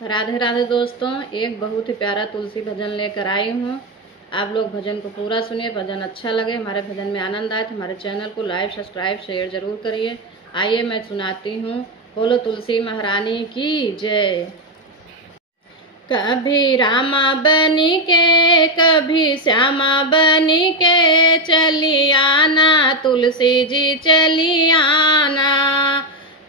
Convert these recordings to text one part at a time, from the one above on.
राधे राधे दोस्तों, एक बहुत ही प्यारा तुलसी भजन लेकर आई हूँ। आप लोग भजन को पूरा सुनिए। भजन अच्छा लगे, हमारे भजन में आनंद आए तो हमारे चैनल को लाइक सब्सक्राइब शेयर जरूर करिए। आइए मैं सुनाती हूँ। बोलो तुलसी महारानी की जय। कभी रामा बनी के कभी श्यामा बनी के चली आना तुलसी जी चली आना।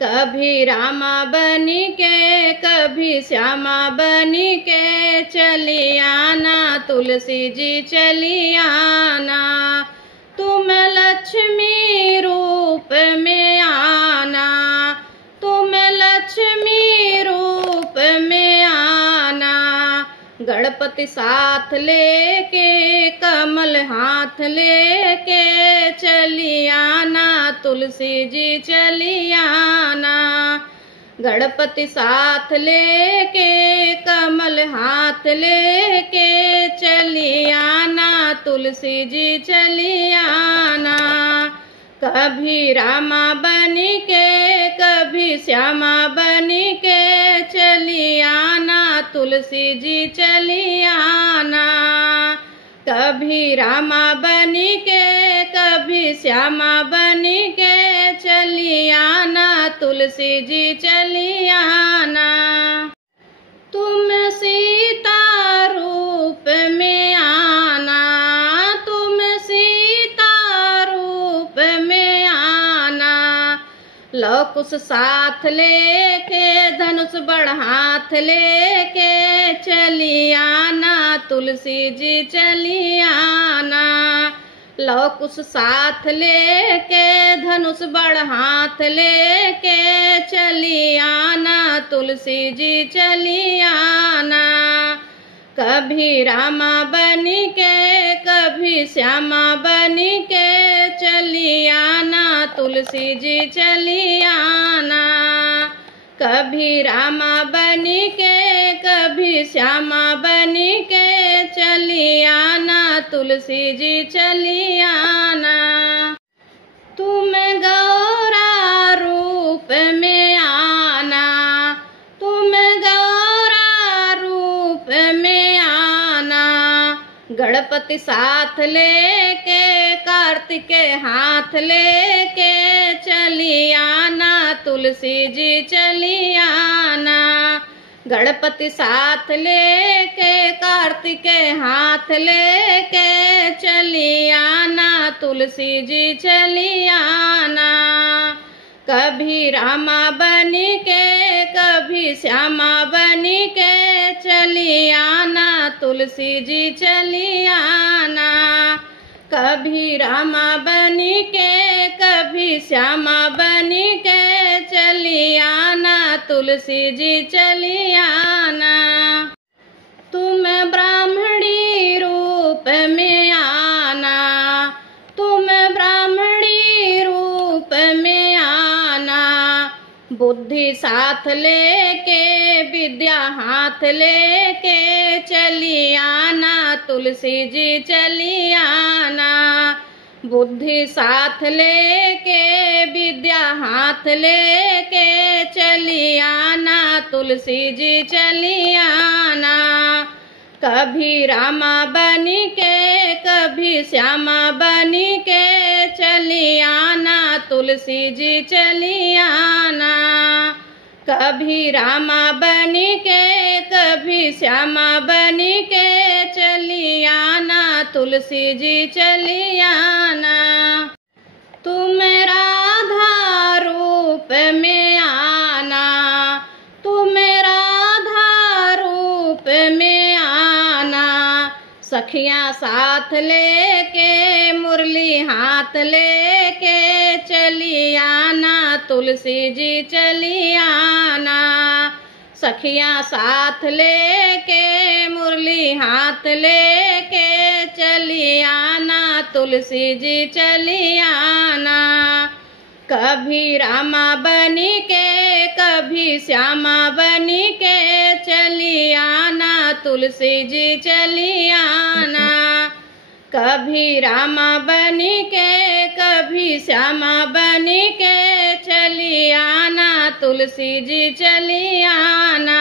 कभी रामा बनी के कभी श्यामा बनी के चली आना तुलसी जी चली आना। तुम लक्ष्मी रूप में आना, तुम लक्ष्मी रूप में आना। गणपति साथ लेके कमल हाथ लेके चली आना तुलसी जी चली आना। गणपति साथ लेके कमल हाथ लेके चली आना तुलसी जी चली आना। कभी रामा बनी के कभी श्यामा बनी के चली आना तुलसी जी चली आना। कभी रामा बनी के कभी श्यामा बनी के चली आना तुलसी जी चली आना। तुम सीता रूप में आना, तुम सीता रूप में आना। लौ कुश साथ लेके धनुष बड़ हाथ लेके चली आना तुलसी जी चली आना। लौ कुश साथ लेके धनुष बड़ हाथ लेके चली आना तुलसी जी चली आना। कभी रामा बनी के कभी श्यामा बनी के चली आना तुलसी जी चली आना। कभी रामा बनी के कभी श्यामा बनी के चली आना तुलसी जी चली आना। तुम गौरा रूप में आना, तुम गौरा रूप में आना। गणपति साथ लेके कार्तिक हाथ लेके चली आना तुलसी जी चली आना। गणपति साथ लेके कार्तिक हाथ लेके चली आना तुलसी जी चली आना। कभी रामा बनी के कभी श्यामा बनी के चली आना तुलसी जी चली आना। कभी रामा बनी के कभी श्यामा बनी के चली आना तुलसी जी चली आना। तुम ब्राह्मणी रूप में आना, तुम ब्राह्मणी रूप में आना। बुद्धि साथ लेके विद्या हाथ लेके चली आना तुलसी जी चली आना। बुद्धि साथ लेके विद्या हाथ लेके चली आना तुलसी जी चली आना। कभी रामा बनी के कभी श्यामा बनी के चली आना तुलसी जी चली आना। कभी रामा बनी के कभी श्यामा बनी के चली आना तुलसी जी चली आना। तुम राधा रूप में आना, तुम राधा रूप में आना। सखियां साथ लेके मुरली हाथ लेके चली आना तुलसी जी चली आना। सखियां साथ लेके मुरली हाथ लेके चली आना तुलसी जी चली आना। कभी रामा बनी के कभी श्यामा बनी के चली आना तुलसी जी चली आना। कभी रामा बनी के कभी श्यामा बनी के चली आना तुलसी जी चली आना।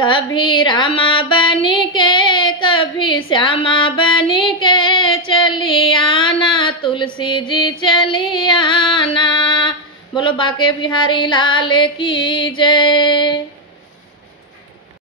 कभी रामा बनी के कभी श्यामा बनी के चली आना तुलसी जी चली आना। बोलो बाके बिहारी लाल की जय।